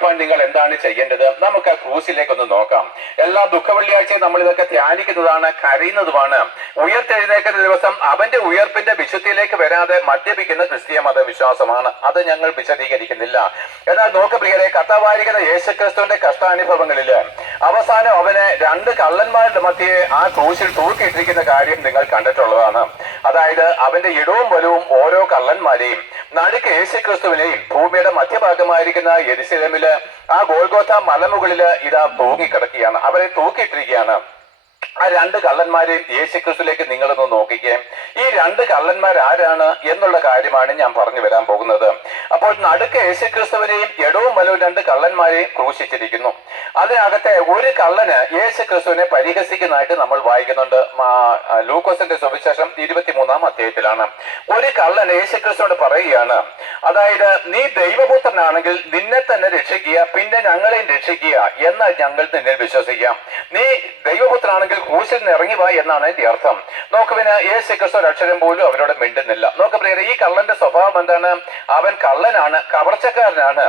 പ്രാപിപ്പാൻ നിങ്ങൾ എന്താണ് ചെയ്യേണ്ടത്? നമുക്ക് ആ ക്രൂസിലേക്കൊന്ന് നോക്കാം. എല്ലാ ദുഃഖവെള്ളിയാഴ്ചയും നമ്മൾ ഇതൊക്കെ ധ്യാനിക്കുന്നതാണ്, കരയുന്നതുമാണ്. ഉയർത്തെഴുന്നേക്കുന്ന ദിവസം അവന്റെ ഉയർപ്പിന്റെ വിശുദ്ധിയിലേക്ക് വരാതെ മദ്യപിക്കുന്ന ക്രിസ്തീയ മതവിശ്വാസമാണ്. അത് ഞങ്ങൾ വിശദീകരിക്കുന്നില്ല. എന്നാൽ നോക്ക് പ്രിയരെ, കർത്താവായിരിക്കുന്ന യേശുക്രിസ്തുവിന്റെ കഷ്ടാനുഭവങ്ങളില് അവസാനം അവനെ രണ്ട് കള്ളന്മാരുടെ മധ്യേ ആ ക്രൂശിൽ തൂക്കിയിട്ടിരിക്കുന്ന കാര്യം നിങ്ങൾ കണ്ടിട്ടുള്ളതാണ്. അതായത് അവന്റെ ഇടവും വലവും ഓരോ കള്ളന്മാരെയും, നടുക്ക് യേശുക്രിസ്തുവിനെയും, ഭൂമിയുടെ മധ്യഭാഗമായിരിക്കുന്ന യെരുശലേമില് ആ ഗോൽഗോഥ മലമുകളില് ഇതാ തൂങ്ങിക്കിടക്കുകയാണ്, അവരെ തൂക്കിയിട്ടിരിക്കുകയാണ്. ആ രണ്ട് കള്ളന്മാരെയും യേശുക്രിസ്തുവിലേക്ക് നിങ്ങളൊന്ന് നോക്കിക്കേ. ഈ രണ്ട് കള്ളന്മാർ ആരാണ് എന്നുള്ള കാര്യമാണ് ഞാൻ പറഞ്ഞു വരാൻ പോകുന്നത്. അപ്പോൾ നടുക്ക് യേശുക്രിസ്തുവിനെയും ഇടവും വലവും രണ്ട് കള്ളന്മാരെയും ക്രൂശിച്ചിരിക്കുന്നു. അതിനകത്തെ ഒരു കള്ളന് യേശുക്രിസ്തുവിനെ പരിഹസിക്കുന്നതായിട്ട് നമ്മൾ വായിക്കുന്നുണ്ട്. ലൂക്കോസിന്റെ സുവിശേഷം 23-ാം അധ്യായത്തിലാണ്. ഒരു കള്ളൻ യേശുക്രിസ്തുവോട് പറയുകയാണ്, അതായത് നീ ദൈവപുത്രനാണെങ്കിൽ നിന്നെ തന്നെ രക്ഷിക്കുക, പിന്നെ ഞങ്ങളെയും രക്ഷിക്കുക, എന്നാൽ ഞങ്ങൾ നിന്നെ വിശ്വസിക്കാം. നീ ദൈവപുത്രനാണെങ്കിൽ ക്രൂശിൽ നിന്ന് ഇറങ്ങി വാ എന്നാണ് എന്റെ അർത്ഥം. നോക്ക്, പിന്നെ യേശുക്രിസ്തു അക്ഷരം പോലും അവരോട് മിണ്ടുന്നില്ല. നോക്ക് പ്രിയരെ, ഈ കള്ളന്റെ സ്വഭാവം എന്താണ്? അവൻ കള്ളനാണ്, കവർച്ചക്കാരനാണ്.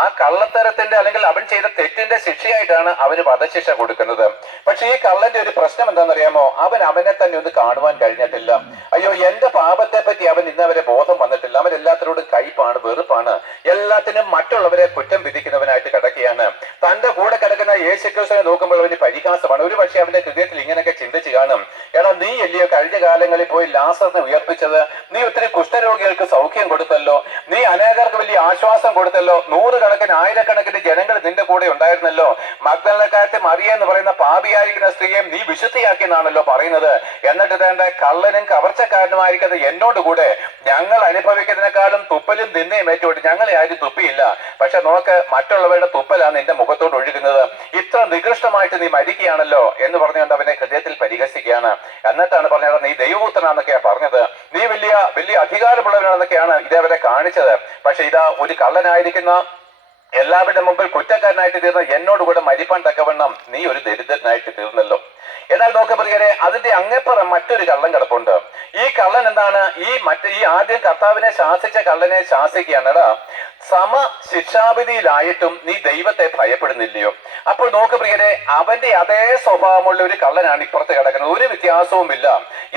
ആ കള്ളത്തരത്തിന്റെ അല്ലെങ്കിൽ അവൻ ചെയ്ത തെറ്റിന്റെ ശിക്ഷയായിട്ടാണ് അവന് വധശിക്ഷ കൊടുക്കുന്നത്. പക്ഷെ ഈ കള്ളന്റെ ഒരു പ്രശ്നം എന്താണെന്നറിയാമോ? അവനെ തന്നെ ഒന്ന് കാണുവാൻ കഴിഞ്ഞിട്ടില്ല. അയ്യോ, എന്റെ പാപത്തെ പറ്റി അവൻ ഇന്നവരെ ബോധം വന്നിട്ടില്ല. അവൻ എല്ലാത്തിനോടും കയ്പാണ്, വെറുപ്പാണ്, എല്ലാത്തിനും മറ്റുള്ളവരെ കുറ്റം വിധിക്കുന്നവനായിട്ട് കിടക്കുകയാണ്. തന്റെ കൂടെ കിടക്കുന്ന യേശുക്രിസ്തുവിനെ നോക്കുമ്പോൾ അവന് പരിഹാസമാണ്. ഒരു പക്ഷേ അവന്റെ ഹൃദയത്തിൽ ഇങ്ങനെയൊക്കെ ചിന്തിച്ച് കാണും, എടാ നീ അല്ലയോ കഴിഞ്ഞ കാലങ്ങളിൽ പോയി ലാസറിനെ ഉയർപ്പിച്ചത്, നീ ഒത്തിരി കുഷ്ഠരോഗികൾക്ക് സൗഖ്യം കൊടുത്തല്ലോ, നീ അനേകർക്ക് വലിയ ആശ്വാസം കൊടുത്തല്ലോ, നൂറുകണക്കിന് ആയിരക്കണക്കിന് ജനങ്ങൾ നിന്റെ കൂടെ ഉണ്ടായിരുന്നല്ലോ, മഗ്ദലക്കാരത്തെ മറിയ എന്ന് പറയുന്ന പാപിയായിരിക്കുന്ന സ്ത്രീയെ നീ വിശുദ്ധിയാക്കിയെന്നാണല്ലോ പറയുന്നത്. എന്നിട്ട് വേണ്ട കള്ളനും കവർച്ചക്കാരനുമായിരിക്കുന്നത് എന്നോട് കൂടെ ഞങ്ങൾ അനുഭവിക്കുന്നതിനേക്കാളും തുപ്പലും നിന്നെയും ഏറ്റുകൊണ്ട് ഞങ്ങളെ ആരും തുപ്പിയില്ല. പക്ഷെ നോക്ക്, മറ്റുള്ളവരുടെ തുപ്പലാണ് നിന്റെ മുഖത്തോട് ഒഴുകുന്നത്. ഇത്ര നികൃഷ്ടമായിട്ട് നീ മരിക്കുകയാണല്ലോ എന്ന് പറഞ്ഞുകൊണ്ട് അവനെ ഹൃദയത്തിൽ പരിഹസിക്കുകയാണ്. എന്നിട്ടാണ് പറഞ്ഞത്, നീ ദൈവപുത്രനാണെന്നൊക്കെയാ പറഞ്ഞത്, നീ വലിയ വലിയ അധികാരമുള്ളവനാണെന്നൊക്കെയാണ് ഇതേവരെ കാണിച്ചത്. പക്ഷെ ഇതാ ഒരു കള്ളനായിരിക്കുന്ന, എല്ലാവരുടെ മുമ്പിൽ കുറ്റക്കാരനായിട്ട് തീർന്ന എന്നോട് കൂടെ മരിപ്പാൻ തക്കവണ്ണം നീ ഒരു ദരിദ്രനായിട്ട് തീർന്നല്ലോ. എന്നാൽ നോക്ക് പ്രിയരെ, അതിന്റെ അങ്ങേപ്പുറം മറ്റൊരു കള്ളൻ കിടപ്പുണ്ട്. ഈ കള്ളൻ എന്താണ്? ഈ ആദ്യം കർത്താവിനെ ശാസിച്ച കള്ളനെ ശാസിക്കുകയാണ്, എടാ സമശിക്ഷാവിധിയിലായിട്ടും നീ ദൈവത്തെ ഭയപ്പെടുന്നില്ലയോ? അപ്പോൾ നോക്ക് പ്രിയരെ, അവന്റെ അതേ സ്വഭാവമുള്ള ഒരു കള്ളനാണ് ഇപ്പുറത്ത് കിടക്കുന്നത്. ഒരു വ്യത്യാസവുമില്ല.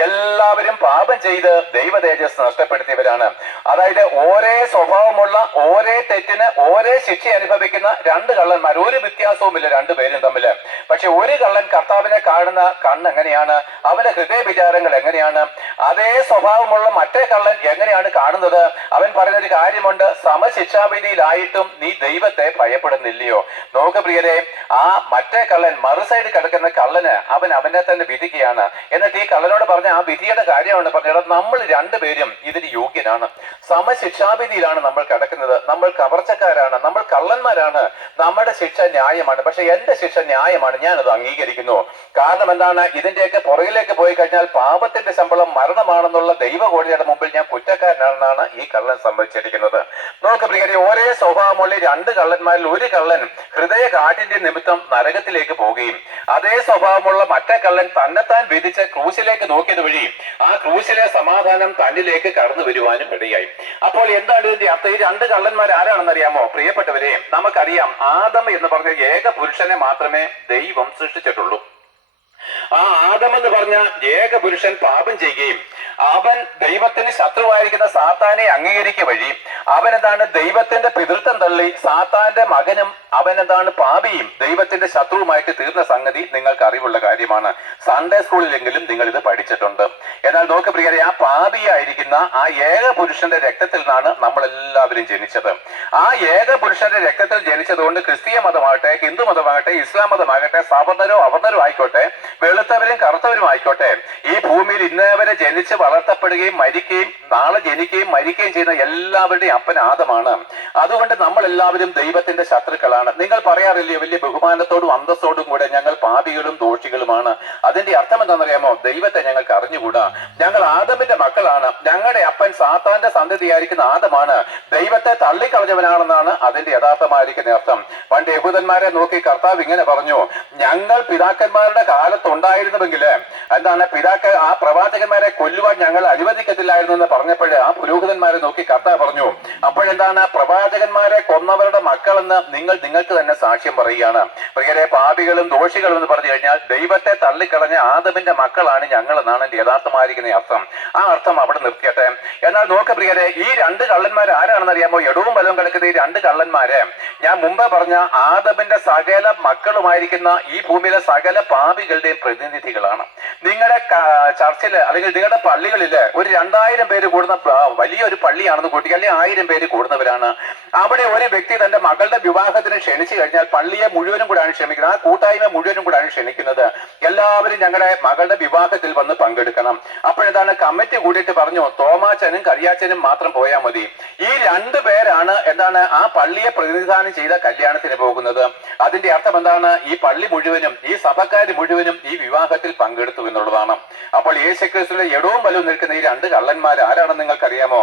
എല്ലാവരും പാപം ചെയ്ത് ദൈവ തേജസ് നഷ്ടപ്പെടുത്തിയവരാണ്. അതായത് ഒരേ സ്വഭാവമുള്ള, ഒരേ തെറ്റിന് ഒരേ ശിക്ഷ അനുഭവിക്കുന്ന രണ്ട് കള്ളന്മാർ, ഒരു വ്യത്യാസവുമില്ല രണ്ടുപേരും തമ്മില്. പക്ഷെ ഒരു കള്ളൻ കർത്താവിനെ കാണുന്ന കണ്ണ് എങ്ങനെയാണ്, അവന്റെ ഹൃദയ വിചാരങ്ങൾ എങ്ങനെയാണ്? അതേ സ്വഭാവമുള്ള മറ്റേ കള്ളൻ എങ്ങനെയാണ് കാണുന്നത്? അവൻ പറയുന്നൊരു കാര്യമുണ്ട്, സമശിക്ഷാവിധിയിലായിട്ടും നീ ദൈവത്തെ ഭയപ്പെടുന്നില്ലയോ? നോക്ക് പ്രിയരെ, ആ മറ്റേ കള്ളൻ, മറു സൈഡ് കിടക്കുന്ന കള്ളന് അവനെ തന്നെ വിധിക്കുകയാണ്. എന്നിട്ട് ഈ കള്ളനോട് പറഞ്ഞ ആ വിധിയുടെ കാര്യമാണ് പറഞ്ഞത്, നമ്മൾ രണ്ടുപേരും ഇതിന് യോഗ്യനാണ്, സമശിക്ഷാവിധിയിലാണ് നമ്മൾ കിടക്കുന്നത്, നമ്മൾ കവർച്ചക്കാരാണ്, നമ്മൾ കള്ളന്മാരാണ്, നമ്മുടെ ശിക്ഷ ന്യായമാണ്. പക്ഷെ എന്റെ ശിക്ഷ ന്യായമാണ്, ഞാനത് അംഗീകരിക്കുന്നു. കാരണം എന്താണ്? ഇതിന്റെയൊക്കെ പുറകിലേക്ക് പോയി കഴിഞ്ഞാൽ പാപത്തിന്റെ ശമ്പളം മരണമാണെന്നുള്ള ദൈവകോടതിയുടെ മുമ്പിൽ ഞാൻ കുറ്റക്കാരനാണെന്നാണ് ഈ കള്ളൻ സംഭവിച്ചിരിക്കുന്നത്. നോക്ക് പ്രിയരെ, ഒരേ സ്വഭാവമുള്ള രണ്ട് കള്ളന്മാരിൽ ഒരു കള്ളൻ ഹൃദയ കാഠിന്യ നിമിത്തം നരകത്തിലേക്ക് പോവുകയും അതേ സ്വഭാവമുള്ള മറ്റേ കള്ളൻ തന്നെത്താൻ വിധിച്ച് ക്രൂശിലേക്ക് നോക്കിയത് വഴി ആ ക്രൂശിലെ സമാധാനം തന്നിലേക്ക് കടന്നു വരുവാനും ഇടയായി. അപ്പോൾ എന്താണ് ഇതിന്റെ അർത്ഥം? ഈ രണ്ട് കള്ളന്മാർ ആരാണെന്നറിയാമോ പ്രിയപ്പെട്ടവരെ? നമുക്കറിയാം, ആദം എന്ന് പറഞ്ഞ ഏക പുരുഷനെ മാത്രമേ ദൈവം സൃഷ്ടിച്ചിട്ടുള്ളൂ. ആ ആദം എന്ന് പറഞ്ഞ ഏക പുരുഷൻ പാപം ചെയ്യുകയും അവൻ ദൈവത്തിന് ശത്രുവായിരിക്കുന്ന സാത്താനെ അംഗീകരിക്കുക വഴി അവൻ എന്താണ്? ദൈവത്തിന്റെ പിതൃത്വം തള്ളി സാത്താന്റെ മകനും അവൻ എന്താണ്? പാപിയും ദൈവത്തിന്റെ ശത്രുവുമായിട്ട് തീർന്ന സംഗതി നിങ്ങൾക്ക് അറിവുള്ള കാര്യമാണ്. സൺഡേ സ്കൂളിലെങ്കിലും നിങ്ങൾ ഇത് പഠിച്ചിട്ടുണ്ട്. എന്നാൽ നോക്ക് പ്രിയരെ, ആ പാപിയായിരിക്കുന്ന ആ ഏക പുരുഷന്റെ രക്തത്തിൽ നിന്നാണ് നമ്മളെല്ലാവരും ജനിച്ചത്. ആ ഏക പുരുഷന്റെ രക്തത്തിൽ ജനിച്ചതുകൊണ്ട് ക്രിസ്തീയ മതമാകട്ടെ, ഹിന്ദു മതമാകട്ടെ, ഇസ്ലാം മതമാകട്ടെ, സവർണരോ അവർണരോ ആയിക്കോട്ടെ, വെളുത്തവരും കറുത്തവരും ആയിക്കോട്ടെ, ഈ ഭൂമിയിൽ ഇന്നേവരെ ജനിച്ച് വളർത്തപ്പെടുകയും മരിക്കുകയും നാളെ ജനിക്കുകയും മരിക്കുകയും ചെയ്യുന്ന എല്ലാവരുടെയും അപ്പൻ ആദമാണ്. അതുകൊണ്ട് നമ്മൾ എല്ലാവരും ദൈവത്തിന്റെ ശത്രുക്കളാണ്. നിങ്ങൾ പറയാറില്ലയോ വലിയ ബഹുമാനത്തോടും അന്തസ്സോടും കൂടെ, ഞങ്ങൾ പാപികളും ദോഷികളുമാണ്. അതിന്റെ അർത്ഥം എന്താണെന്നറിയാമോ? ദൈവത്തെ ഞങ്ങൾക്ക് അറിഞ്ഞുകൂടാ. ഞങ്ങൾ ആദമിന്റെ മക്കളാണ്, ഞങ്ങളുടെ അപ്പൻ സാത്താന്റെ സന്തതിയായിരിക്കുന്ന ആദമാണ്, ദൈവത്തെ തള്ളിക്കളഞ്ഞവനാണെന്നാണ് അതിന്റെ യഥാർത്ഥമായിരിക്കുന്ന അർത്ഥം. പണ്ട് യഹൂദന്മാരെ നോക്കി കർത്താവ് ഇങ്ങനെ പറഞ്ഞു, ഞങ്ങൾ പിതാക്കന്മാരുടെ കാലത്തുണ്ടായിരുന്നുവെങ്കിൽ എന്താണ് ആ പ്രവാചകന്മാരെ കൊല്ലുവാൻ ഞങ്ങൾ അനുവദിക്കത്തില്ലായിരുന്നു എന്ന് പറഞ്ഞപ്പോൾ ആ പുരോഹിതന്മാരെ നോക്കി കർത്താവ് പറഞ്ഞു, അപ്പോഴെന്താണ് പ്രവാചകന്മാരെ കൊന്നവരുടെ മക്കളെന്ന് നിങ്ങൾക്ക് തന്നെ സാക്ഷ്യം പറയുകയാണ്. പ്രിയരെ, പാപികളും ദോഷികളും എന്ന് പറഞ്ഞു കഴിഞ്ഞാൽ ദൈവത്തെ തള്ളിക്കളഞ്ഞ ആദമിന്റെ മക്കളാണ് ഞങ്ങൾ എന്നാണ് എന്റെ യഥാർത്ഥമായിരിക്കുന്ന അർത്ഥം. ആ അർത്ഥം അവിടെ നിർത്തിയട്ടെ. എന്നാൽ നോക്ക് പ്രിയരെ, ഈ രണ്ട് കള്ളന്മാർ ആരാണെന്ന് അറിയാമോ? എടവും ബലവും കിടക്കുന്ന ഈ രണ്ട് കള്ളന്മാരെ ഞാൻ മുമ്പേ പറഞ്ഞ ആദമിന്റെ സകല മക്കളുമായിരിക്കുന്ന ഈ ഭൂമിയിലെ സകല പാപികളുടെയും പ്രതിനിധികളാണ്. നിങ്ങളുടെ ചർച്ചില് അല്ലെങ്കിൽ നിങ്ങളുടെ പള്ളികളില് ഒരു 2000 പേര് കൂടുന്ന വലിയൊരു പള്ളിയാണെന്ന് കൂട്ടി, അല്ലെങ്കിൽ 1000 പേര് കൂടുന്നവരാണ്. അവിടെ ഒരു വ്യക്തി തന്റെ മകളുടെ വിവാഹത്തിന് ക്ഷണിച്ചു കഴിഞ്ഞാൽ പള്ളിയെ മുഴുവനും കൂടാണ് ക്ഷണിക്കുന്നത്, ആ കൂട്ടായ്മ മുഴുവനും കൂടാണ് ക്ഷണിക്കുന്നത്. എല്ലാവരും ഞങ്ങളുടെ മകളുടെ വിവാഹത്തിൽ വന്ന് പങ്കെടുക്കണം. അപ്പോഴെന്താണ് കമ്മിറ്റി കൂടിയിട്ട് പറഞ്ഞു, തോമാച്ചനും കരിയാച്ചനും മാത്രം പോയാൽ മതി. ഈ 2 പേരാണ് എന്താണ് ആ പള്ളിയെ പ്രതിനിധാനം ചെയ്ത കല്യാണത്തിന് പോകുന്നത്. അതിന്റെ അർത്ഥം എന്താണ്? ഈ പള്ളി മുഴുവനും ഈ സഭക്കാർ മുഴുവനും ഈ വിവാഹത്തിൽ പങ്കെടുത്തു എന്നുള്ളതാണ്. അപ്പോൾ യേശുക്രിസ്തുവിന്റെ എടവും വലവും നിൽക്കുന്ന ഈ 2 കള്ളന്മാർ ആരാണെന്ന് നിങ്ങൾക്കറിയാമോ?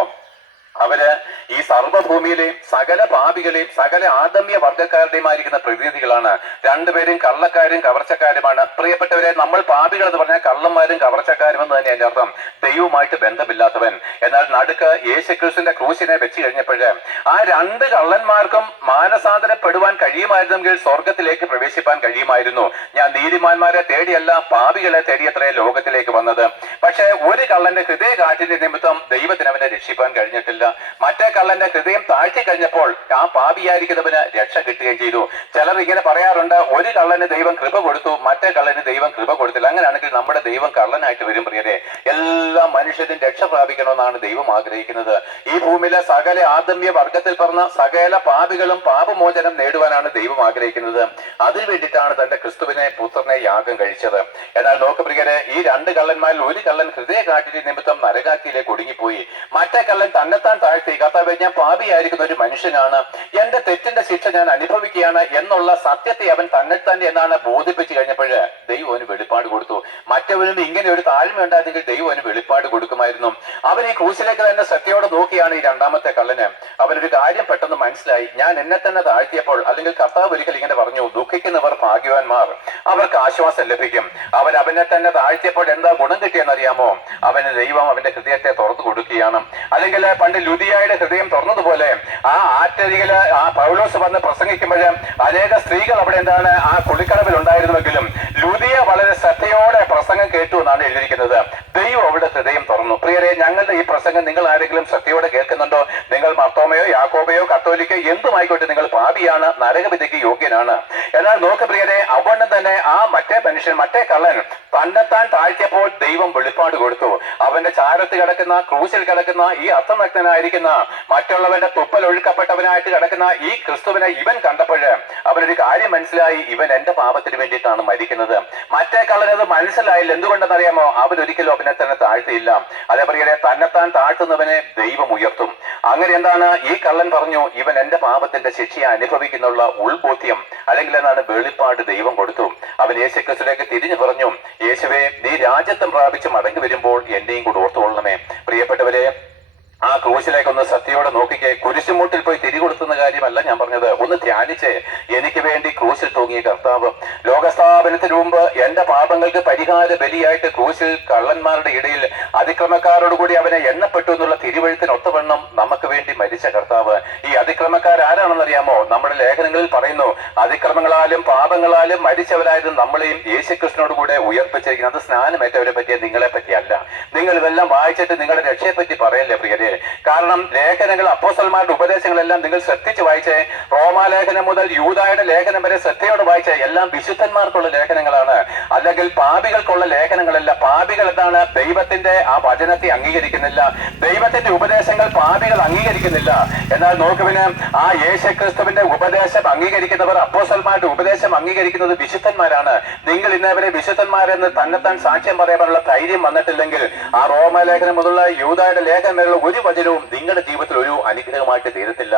അവര് ഈ സർവ്വഭൂമിയിലെയും സകല പാപികളെയും സകല ആദമ്യ വർഗക്കാരുടെയുമായിരിക്കുന്ന പ്രതിനിധികളാണ്. 2 പേരും കള്ളക്കാരും കവർച്ചക്കാരുമാണ്. പ്രിയപ്പെട്ടവരെ, നമ്മൾ പാപികൾ എന്ന് പറഞ്ഞാൽ കള്ളന്മാരും കവർച്ചക്കാരും എന്ന് തന്നെ അതിന്റെ അർത്ഥം, ദൈവവുമായിട്ട് ബന്ധമില്ലാത്തവൻ. എന്നാൽ നടുക്ക് യേശുക്രിസ്തുവിന്റെ ക്രൂശിനെ വെച്ച് കഴിഞ്ഞപ്പോഴ് ആ 2 കള്ളന്മാർക്കും മാനസാന്തരപ്പെടുവാൻ കഴിയുമായിരുന്നെങ്കിൽ സ്വർഗത്തിലേക്ക് പ്രവേശിപ്പാൻ കഴിയുമായിരുന്നു. ഞാൻ നീതിമാന്മാരെ തേടിയല്ല പാപികളെ തേടിയത്രേ ലോകത്തിലേക്ക് വന്നത്. പക്ഷെ ഒരു കള്ളന്റെ ഹൃദയ കാറ്റിന്റെ നിമിത്തം ദൈവത്തിന് അവനെ രക്ഷിപ്പാൻ കഴിഞ്ഞിട്ടില്ല. മറ്റേ കള്ളന്റെ ഹൃദയം താഴ്ത്തി കഴിഞ്ഞപ്പോൾ ആ പാപിയായിരിക്കുന്നവന് രക്ഷ കിട്ടുകയും ചെയ്തു. ചിലർ ഇങ്ങനെ പറയാറുണ്ട്, ഒരു കള്ളന് ദൈവം കൃപ കൊടുത്തു, മറ്റേ കള്ളന് ദൈവം കൃപ കൊടുത്തില്ല. അങ്ങനെയാണെങ്കിൽ നമ്മുടെ ദൈവം കള്ളനായിട്ട് വരും. പ്രിയരെ, എല്ലാ മനുഷ്യരും രക്ഷ പ്രാപിക്കണമെന്നാണ് ദൈവം ആഗ്രഹിക്കുന്നത്. ഈ ഭൂമിയിലെ സകല ആദമ്യ വർഗത്തിൽ പറഞ്ഞ സകല പാപികളും പാപമോചനം നേടുവാനാണ് ദൈവം ആഗ്രഹിക്കുന്നത്. അതിനു വേണ്ടിയിട്ടാണ് തന്റെ ക്രിസ്തുവിനെ പുത്രനെ യാഗം കഴിച്ചത്. എന്നാൽ നോക്ക് പ്രിയരെ, ഈ 2 കള്ളന്മാരിൽ ഒരു കള്ളൻ ഹൃദയ കാറ്റിന്റെ നിമിത്തം നരകാക്കിയിലേക്ക് ഒടുങ്ങിപ്പോയി. മറ്റേ കള്ളൻ തന്നെത്താൻ താഴ്ത്തി, കർത്താവേ ഞാൻ പാപിയായിരിക്കുന്ന ഒരു മനുഷ്യനാണ്, എന്റെ തെറ്റിന്റെ ശിക്ഷ ഞാൻ അനുഭവിക്കുകയാണ് എന്നുള്ള സത്യത്തെ അവൻ തന്നെത്താൻ എന്നാണ് ബോധിപ്പിച്ചു കഴിഞ്ഞപ്പോൾ ദൈവം അവന് വെളിപ്പാട് കൊടുത്തു. മറ്റവനും ഇങ്ങനെ ഒരു താഴ്മ ഉണ്ടായിരുന്നെങ്കിൽ ദൈവം അവന് വെളിപ്പാട് കൊടുക്കുമായിരുന്നു. അവൻ ഈ ക്രൂശിലേക്ക് തന്നെ സത്യയോടെ നോക്കിയാണ് ഈ 2ാമത്തെ കള്ളന്. അവനൊരു കാര്യം പെട്ടെന്ന് മനസ്സിലായി, ഞാൻ എന്നെ തന്നെ താഴ്ത്തിയപ്പോൾ, അല്ലെങ്കിൽ കർത്താവ് ഒരിക്കൽ ഇങ്ങനെ പറഞ്ഞു, ദുഃഖിക്കുന്നവർ ഭാഗ്യവാന്മാർ, അവർക്ക് ആശ്വാസം ലഭിക്കും. അവനെ തന്നെ താഴ്ത്തിയപ്പോൾ എന്താ ഗുണം കിട്ടിയെന്നറിയാമോ? അവന് ദൈവം അവന്റെ ഹൃദയത്തെ തുറന്നു കൊടുക്കുകയാണ്. അല്ലെങ്കിൽ പണ്ട് ലുദിയായുടെ ഹൃദയം തുറന്നതുപോലെ ആ ആറ്റരികില് ആ പൗലോസ് വന്ന് പ്രസംഗിക്കുമ്പോൾ അനേക സ്ത്രീകൾ അവിടെ എന്താണ് ആ കുളിക്കടവിൽ ഉണ്ടായിരുന്നുവെങ്കിലും ലുദിയ വളരെ ശ്രദ്ധയോടെ പ്രസംഗം കേട്ടു എന്നാണ് എഴുതിയിരിക്കുന്നത്. ദൈവം അവിടെ ഹൃദയം തുറന്നു. പ്രിയരെ, ഞങ്ങളുടെ ഈ പ്രസംഗം നിങ്ങൾ ആരെങ്കിലും ശ്രദ്ധയോടെ കേൾക്കുന്നുണ്ടോ? നിങ്ങൾ മർത്തോമയോ യാക്കോബയോ കത്തോലിക്കോ എന്തുമായിക്കോട്ടെ, നിങ്ങൾ പാപിയാണ്, നരകവിധിക്ക് യോഗ്യനാണ്. എന്നാൽ നോക്ക് പ്രിയരെ, അവണ്ണം തന്നെ ആ മറ്റേ കള്ളൻ തന്നെത്താൻ താഴ്ത്തിയപ്പോൾ ദൈവം വെളിപ്പാട് കൊടുത്തു. അവന്റെ ചാരത്ത് കിടക്കുന്ന, ക്രൂശിൽ കിടക്കുന്ന, ഈ അർത്ഥനഗ്നനായിരിക്കുന്ന, മറ്റുള്ളവന്റെ തുപ്പൽ ഒഴുക്കപ്പെട്ടവനായിട്ട് കിടക്കുന്ന ഈ ക്രിസ്തുവിനെ ഇവൻ കണ്ടപ്പോൾ അവനൊരു കാര്യം മനസ്സിലായി, ഇവൻ എന്റെ പാപത്തിന് വേണ്ടിയിട്ടാണ് മരിക്കുന്നത്. മറ്റേ കള്ളനത് മനസ്സിലായില്ല. എന്തുകൊണ്ടെന്നറിയാമോ? അവൻ ഒരിക്കലും അവനെ തന്നെ താഴ്ത്തിയില്ല. അതേപോലെ തന്നെത്താൻ താഴ്ത്തുന്നവനെ ദൈവം ഉയർത്തും. അങ്ങനെ എന്താണ് ഈ കള്ളൻ പറഞ്ഞു, ഇവൻ എന്റെ പാപത്തിന്റെ ശിക്ഷയെ അനുഭവിക്കുന്നുള്ള ഉൾബോധ്യം അല്ലെങ്കിൽ എന്താണ് വെളിപ്പാട് ദൈവം കൊടുത്തു. അവൻ യേശുക്രിസ്തുവിലേക്ക് തിരിഞ്ഞു പറഞ്ഞു, യേശുവേ, നീ രാജ്യത്വം പ്രാപിച്ച് മടങ്ങി വരുമ്പോൾ എന്റെയും കൂടെ ഓർത്തുകൊള്ളണമേ. പ്രിയപ്പെട്ടവരെ, ആ ക്രൂശിലേക്കൊന്ന് സത്യയോടെ നോക്കിക്കേ. കുരിശുമൂട്ടിൽ പോയി തിരികൊടുത്തുന്ന കാര്യമല്ല ഞാൻ പറഞ്ഞത്. ഒന്ന് ധ്യാനിച്ചേ, എനിക്ക് വേണ്ടി ക്രൂശിൽ തൂങ്ങിയ കർത്താവ് ലോകസ്ഥാപനത്തിന് മുമ്പ് എന്റെ പാപങ്ങൾക്ക് പരിഹാര ബലിയായിട്ട് ക്രൂശിൽ കള്ളന്മാരുടെ ഇടയിൽ അതിക്രമക്കാരോടുകൂടി അവനെ എണ്ണപ്പെട്ടു എന്നുള്ള തിരുവഴുത്തിനൊത്തവണ്ണം നമുക്ക് വേണ്ടി മരിച്ച കർത്താവ്. ഈ അതിക്രമക്കാരാരാണെന്നറിയാമോ? നമ്മുടെ ലേഖനങ്ങളിൽ പറയുന്നു, അതിക്രമങ്ങളാലും പാപങ്ങളാലും മരിച്ചവരായത് നമ്മളെയും യേശുക്രിസ്തുവിനോട് കൂടെ ഉയർപ്പിച്ചിരിക്കുന്നത്. സ്നാനമേറ്റവരെ പറ്റിയ നിങ്ങളെ പറ്റിയല്ല. നിങ്ങൾ ഇതെല്ലാം വായിച്ചിട്ട് നിങ്ങളുടെ രക്ഷയെ പറ്റി പറയല്ലേ പ്രിയരെ. കാരണം ലേഖനങ്ങൾ, അപ്പോസ്തലന്മാരുടെ ഉപദേശങ്ങളെല്ലാം നിങ്ങൾ ശ്രദ്ധിച്ച് വായിച്ചേ. റോമാലേഖനം മുതൽ യൂദായുടെ ലേഖനം വരെ ശ്രദ്ധയോടെ വായിച്ചേ. എല്ലാം വിശുദ്ധന്മാർക്കുള്ള ലേഖനങ്ങളാണ്, അല്ലെങ്കിൽ പാപികൾക്കുള്ള ലേഖനങ്ങളല്ല. പാപികൾ എന്താണ്? ദൈവത്തിന്റെ ആ വചനത്തെ അംഗീകരിക്കുന്നില്ല, ദൈവത്തിന്റെ ഉപദേശങ്ങൾ ഉപദേശങ്ങൾ പാപികൾ അംഗീകരിക്കുന്നില്ല. എന്നാൽ നോക്കുവിന് ആ യേശുക്രിസ്തുവിന്റെ ഉപദേശം അംഗീകരിക്കുന്നവർ, അപ്പോസ്തലന്മാരുടെ ഉപദേശം അംഗീകരിക്കുന്നത് വിശുദ്ധന്മാരാണ്. നിങ്ങൾ ഇന്നവരെ വിശുദ്ധന്മാരെന്ന് തന്നെത്താൻ സാക്ഷ്യം പറയാനുള്ള ധൈര്യം വന്നിട്ടില്ലെങ്കിൽ ആ റോമലേഖനം മുതലുള്ള യൂദായുടെ ലേഖനം വരെയുള്ള ഒരു വചനവും നിങ്ങളുടെ ജീവിതത്തിൽ ഒരു അനുഗ്രഹമായിട്ട് തീരത്തില്ല.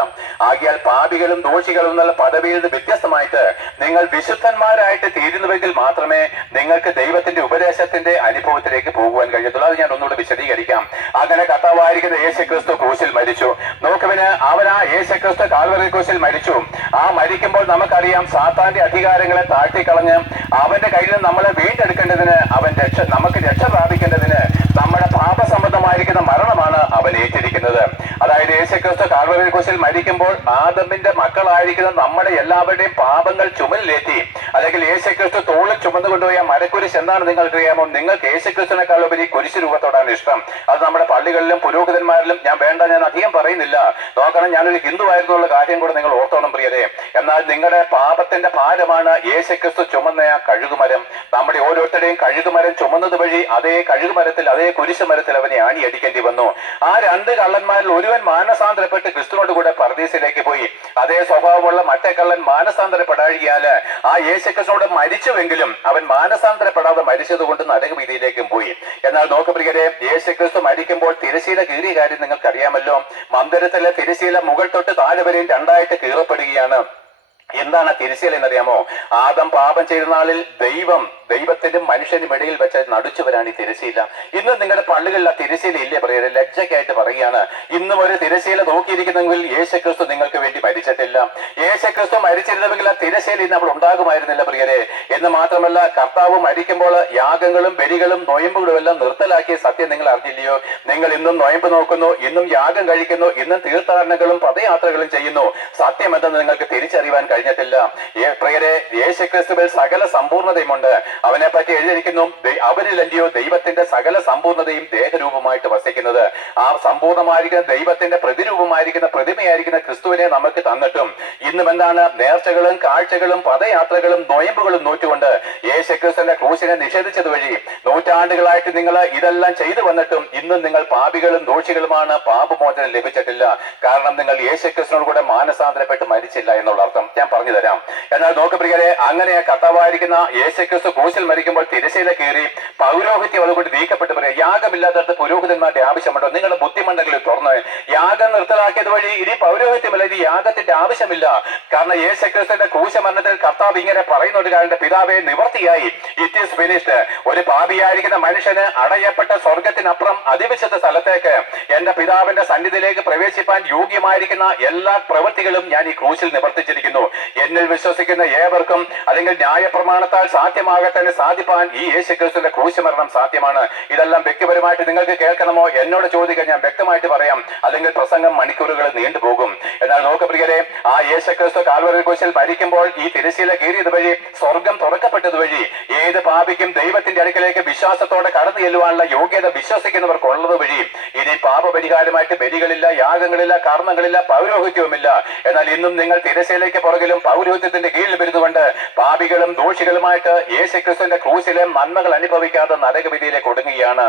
ആകിയാൽ പാപികളും ദോഷികളും എന്നുള്ള പദവിയിൽ നിന്ന് വ്യത്യസ്തമായിട്ട് നിങ്ങൾ വിശുദ്ധന്മാരായിട്ട് തീരുന്നുവെങ്കിൽ മാത്രമേ നിങ്ങൾക്ക് ദൈവത്തിന്റെ ഉപദേശത്തിന്റെ അനുഭവത്തിലേക്ക് പോകുവാൻ കഴിയത്തുള്ളൂ. അത് ഞാൻ ഒന്നുകൂടെ വിശദീകരിക്കാം. അങ്ങനെ കർത്താവായിരിക്കുന്ന യേശുക്രിസ്തു ക്രൂശിൽ മരിച്ചു. നോക്കുവിന് അവൻ ആ യേശുക്രിസ്തു കാൽവരി ക്രൂശിൽ മരിച്ചു. ആ മരിക്കുമ്പോൾ നമുക്കറിയാം സാത്താന്റെ അധികാരങ്ങളെ താഴ്ത്തിക്കളഞ്ഞ് അവന്റെ കയ്യിൽ നിന്ന് നമ്മളെ വീണ്ടെടുക്കേണ്ടതിന്, നമുക്ക് രക്ഷ പ്രാപിക്കേണ്ടതിന് നമ്മുടെ പാപസംബന്ധമായിരിക്കുന്ന മരണമാണ് അവൻ ഏറ്റിരിക്കുന്നത്. അതായത് യേശുക്രിസ്തു കാൽവരി ക്രൂശിൽ മരിക്കുമ്പോൾ ആദമിന്റെ മക്കളായിരിക്കുന്ന നമ്മുടെ എല്ലാവരുടെയും പാപങ്ങൾ ചുമലിലേറ്റി, അല്ലെങ്കിൽ യേശുക്രിസ്തു തോളിൽ ചുമന്നു കൊണ്ടുപോയ മരക്കുരിശ് എന്താണ് നിങ്ങൾക്കറിയാമോ? നിങ്ങൾക്ക് യേശുക്രിസ്തുവിനേക്കാൾ ഉപരി കുരിശ് രൂപത്തോടാണ് ഇഷ്ടം. അത് നമ്മുടെ പള്ളികളിലും പുരോഹിതന്മാരിലും ഞാൻ അധികം പറയുന്നില്ല. നോക്കണം, ഞാനൊരു ഹിന്ദു ആയിരുന്നുള്ള കാര്യം കൂടെ നിങ്ങൾ ഓർത്തോണം പ്രിയരെ. എന്നാൽ നിങ്ങളുടെ പാപത്തിന്റെ ഭാരമാണ് യേശുക്രിസ്തു ചുമന്ന ആ കഴുകുമരം. നമ്മുടെ ഓരോരുത്തരുടെയും കഴുകുമരം ചുമന്നത് വഴി അതേ കഴുകുമരത്തിൽ, അതേ കുരിശുമരത്തിൽ അവനെ ആണിയടിക്കേണ്ടി വന്നു. ആ രണ്ട് കള്ളന്മാരിൽ ഒരുവൻ മാനസാന്തരപ്പെട്ട് ക്രിസ്തുവിനോട് കൂടെ പർദീസിലേക്ക് പോയി. അതേ സ്വഭാവമുള്ള മറ്റേ കള്ളൻ മാനസാന്തരപ്പെടാഴിയാല് ആ യേശുക്രിസ്തുവോട് മരിച്ചുവെങ്കിലും അവൻ മാനസാന്തരപ്പെടാതെ മരിച്ചത് കൊണ്ട് നരകവീതിയിലേക്കും പോയി. എന്നാൽ നോക്ക് പ്രിയരെ, യേശുക്രിസ്തു മരിക്കുമ്പോൾ തിരശീല കീറിയ കാര്യം നിങ്ങൾക്ക് അറിയാമല്ലോ. മന്ദിരത്തിലെ തിരശീല മുകൾ തൊട്ട് താഴെ വരെയും രണ്ടായിട്ട് കീറപ്പെടുകയാണ്. എന്താണ് തിരശീല എന്നറിയാമോ? ആദം പാപം ചെയ്ത നാളിൽ ദൈവത്തിനും മനുഷ്യനും ഇടയിൽ വെച്ച് നടുച്ചവരാണ് ഈ തിരശീല. ഇന്ന് നിങ്ങളുടെ പള്ളികളിൽ ആ തിരശീല ഇല്ലേ പ്രിയരെ? ലജ്ജയ്ക്കായിട്ട് പറയുകയാണ്. ഇന്നും ഒരു തിരശീല നോക്കിയിരിക്കുന്നെങ്കിൽ യേശുക്രിസ്തു നിങ്ങൾക്ക് വേണ്ടി മരിച്ചിട്ടില്ല. യേശുക്രിസ്തു മരിച്ചിരുന്നെങ്കിൽ ആ തിരശീല ഇന്ന് അവിടെ ഉണ്ടാകുമായിരുന്നില്ല പ്രിയരെ. എന്ന് മാത്രമല്ല, കർത്താവ് മരിക്കുമ്പോൾ യാഗങ്ങളും ബലികളും നൊയമ്പുകളും എല്ലാം നിർത്തലാക്കിയ സത്യം നിങ്ങൾ അറിഞ്ഞില്ലയോ? നിങ്ങൾ ഇന്നും നൊയമ്പ് നോക്കുന്നു, ഇന്നും യാഗം കഴിക്കുന്നു, ഇന്നും തീർത്ഥാടനങ്ങളും പദയാത്രകളും ചെയ്യുന്നു. സത്യം എന്തെന്ന് നിങ്ങൾക്ക് തിരിച്ചറിയുവാൻ കഴിഞ്ഞിട്ടില്ല. പ്രിയരെ, യേശുക്രിസ്തുവിൽ സകല സമ്പൂർണതയുമുണ്ട്. അവനെ പറ്റി എഴുതിയിരിക്കുന്നു, അവരിലല്ലയോ ദൈവത്തിന്റെ സകല സമ്പൂർണതയും ദേഹരൂപമായിട്ട് വസിക്കുന്നത്. ആ സമ്പൂർണമായിരിക്കുന്ന ദൈവത്തിന്റെ പ്രതിരൂപമായിരിക്കുന്ന പ്രതിമയായിരിക്കുന്ന ക്രിസ്തുവിനെ നമുക്ക് തന്നിട്ടും ഇന്നും എന്താണ് നേർച്ചകളും കാഴ്ചകളും പദയാത്രകളും നൊയമ്പുകളും നോറ്റുകൊണ്ട് യേശുക്രിസ്തുവിന്റെ ക്രൂശിനെ നിഷേധിച്ചത് വഴി നൂറ്റാണ്ടുകളായിട്ട് നിങ്ങൾ ഇതെല്ലാം ചെയ്തു വന്നിട്ടും ഇന്നും നിങ്ങൾ പാപികളും ദോഷികളുമാണ്. പാപമോചനം ലഭിച്ചിട്ടില്ല. കാരണം നിങ്ങൾ യേശുക്രിസ്തുവിനോട് കൂടെ മാനസാന്തരപ്പെട്ട് മരിച്ചില്ല എന്നുള്ള അർത്ഥം ഞാൻ പറഞ്ഞു തരാം. എന്നാൽ നോക്ക് പ്രിയരെ, അങ്ങനെ കർത്താവായിരിക്കുന്ന യേശുക്രിസ്തു ക്രൂശിൽ മരിക്കുമ്പോൾ തിരശീല കീറി പൗരോഹിത്യം അതുകൊണ്ട് നീക്കപ്പെട്ട് പറയാം. യാഗമില്ലാത്തടത്ത് പുരോഹിതന്മാരുടെ ആവശ്യമുണ്ടോ? നിങ്ങളുടെ ബുദ്ധിമണ്ഡലങ്ങളിൽ തുറന്ന് യാഗം നിർത്തലാക്കിയത് വഴി ഇനി പൗരോഹിത്യമല്ല, ഇത് യാഗത്തിന്റെ ആവശ്യമില്ല. കാരണം യേശുക്രിസ്തുവിന്റെ ക്രൂശമരണത്തിൽ കർത്താവ് ഇങ്ങനെ പറയുന്ന ഒരു കാര്യം, പിതാവേ നിവർത്തിയായി, ഇറ്റ് ഈസ് ഫിനിഷ്ഡ്. ഒരു പാപിയായിരിക്കുന്ന മനുഷ്യന് അടയപ്പെട്ട സ്വർഗത്തിനപ്പുറം അതിവിശുദ്ധ സ്ഥലത്തേക്ക് എന്റെ പിതാവിന്റെ സന്നിധിയിലേക്ക് പ്രവേശിപ്പാൻ യോഗ്യമായിരിക്കുന്ന എല്ലാ പ്രവൃത്തികളും ഞാൻ ഈ ക്രൂശിൽ നിവർത്തിച്ചിരിക്കുന്നു. എന്നിൽ വിശ്വസിക്കുന്ന ഏവർക്കും അല്ലെങ്കിൽ ന്യായപ്രമാണത്താൽ സാധ്യമാകട്ടെ സാധിപ്പാൻ ഈ യേശുക്രിസ്തുവിന്റെ ക്രൂശമരണം സാധ്യമാണ്. ഇതെല്ലാം വ്യക്തിപരമായിട്ട് നിങ്ങൾക്ക് കേൾക്കണമോ? എന്നോട് ചോദിക്കാൻ ഞാൻ വ്യക്തമായിട്ട് പറയാം, അല്ലെങ്കിൽ പ്രസംഗം മണിക്കൂറുകൾ നീണ്ടുപോകും. എന്നാൽ നോക്ക് പ്രിയരെ, ആ യേശുക്രിസ്തു കാൽവരി ക്രൂശിൽ മരിക്കുമ്പോൾ ഈ തിരശീല കീറിയത് വഴി, സ്വർഗം തുറക്കപ്പെട്ടത് വഴി ഏത് പാപിക്കും ദൈവത്തിന്റെ അടുക്കലേക്ക് വിശ്വാസത്തോടെ കടന്നു ചെല്ലുവാനുള്ള യോഗ്യത വിശ്വസിക്കുന്നവർക്കുള്ളത് വഴി ഇനി പാപപരിഹാരമായിട്ട് ബലികളില്ല, യാഗങ്ങളില്ല, കർമ്മങ്ങളില്ല, പൗരോഹിത്യവുമില്ല. എന്നാൽ ഇന്നും നിങ്ങൾ തിരശീലയ്ക്ക് പുറകിലും പൗരോഹിത്യത്തിന്റെ കീഴിൽ വരുന്നുകൊണ്ട് പാപികളും ദോഷികളുമായിട്ട് യേശുക്രിസ്തുവിന്റെ ക്രൂശിലെ നന്മകൾ അനുഭവിക്കാതെ നരകവിധിയിലേക്ക് ഒടുങ്ങുകയാണ്.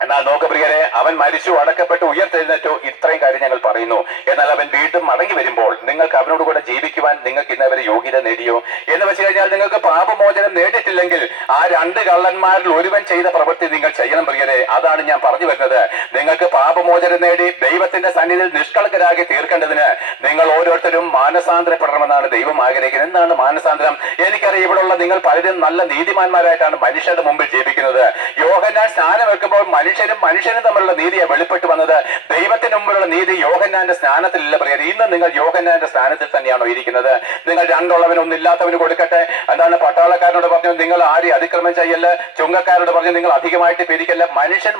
എന്നാൽ നോക്ക് പ്രിയരെ, അവൻ മരിച്ചു, അടക്കപ്പെട്ടു, ഉയർത്തെഴുന്നേറ്റു. ഇത്രയും കാര്യം ഞങ്ങൾ പറയുന്നു. എന്നാൽ അവൻ വീണ്ടും മടങ്ങി വരുമ്പോൾ നിങ്ങൾക്ക് അവനോട് കൂടെ ജീവിക്കുവാൻ നിങ്ങൾക്ക് ഇന്നവരെ യോഗ്യത നേടിയോ എന്ന് വെച്ച് കഴിഞ്ഞാൽ, നിങ്ങൾക്ക് പാപമോചനം നേടിയിട്ടില്ലെങ്കിൽ ആ രണ്ട് കള്ളന്മാരിൽ ഒരുവൻ ചെയ്ത പ്രവൃത്തി നിങ്ങൾ ചെയ്യണം പ്രിയരെ. അതാണ് ഞാൻ പറഞ്ഞു വരുന്നത്. നിങ്ങൾക്ക് പാപമോചനം നേടി ദൈവത്തിന്റെ സന്നിധിയിൽ നിഷ്കളങ്കരാക്കി തീർക്കേണ്ടതിന് നിങ്ങൾ ഓരോരുത്തരും മാനസാന്തരപ്പെടണമെന്നാണ് ദൈവം ആഗ്രഹിക്കുന്നത്. എന്താണ് മാനസാന്തരം? എനിക്കറിയാം, ഇവിടെയുള്ള നിങ്ങൾ പലരും നല്ല നീതിമാന്മാരായിട്ടാണ് മനുഷ്യരുടെ മുമ്പിൽ ജീവിക്കുന്നത്. യോഹന്നാൻ സ്നാനം വെക്കുമ്പോൾ മനുഷ്യനും തമ്മിലുള്ള നീതിയെ വെളിപ്പെട്ട് വന്നത്. ദൈവത്തിന് മുമ്പിലുള്ള നീതി യോഹന്നാന്റെ സ്നാനത്തിലില്ല പ്രിയരെ. ഇന്ന് നിങ്ങൾ യോഹന്നാന്റെ സ്നാനത്തിൽ തന്നെയാണോ ഇരിക്കുന്നത്? നിങ്ങൾ രണ്ടുള്ളവന് ഒന്നില്ലാത്തവന് കൊടുക്കട്ടെ. എന്താണ് പട്ടാളക്കാരനോട് പറഞ്ഞു നിങ്ങൾ ആരെയും അതിക്രമം ചെയ്യല്ല, ചുങ്കക്കാരോട് പറഞ്ഞു നിങ്ങൾ അധികമായിട്ട് പിരിക്കല്ല.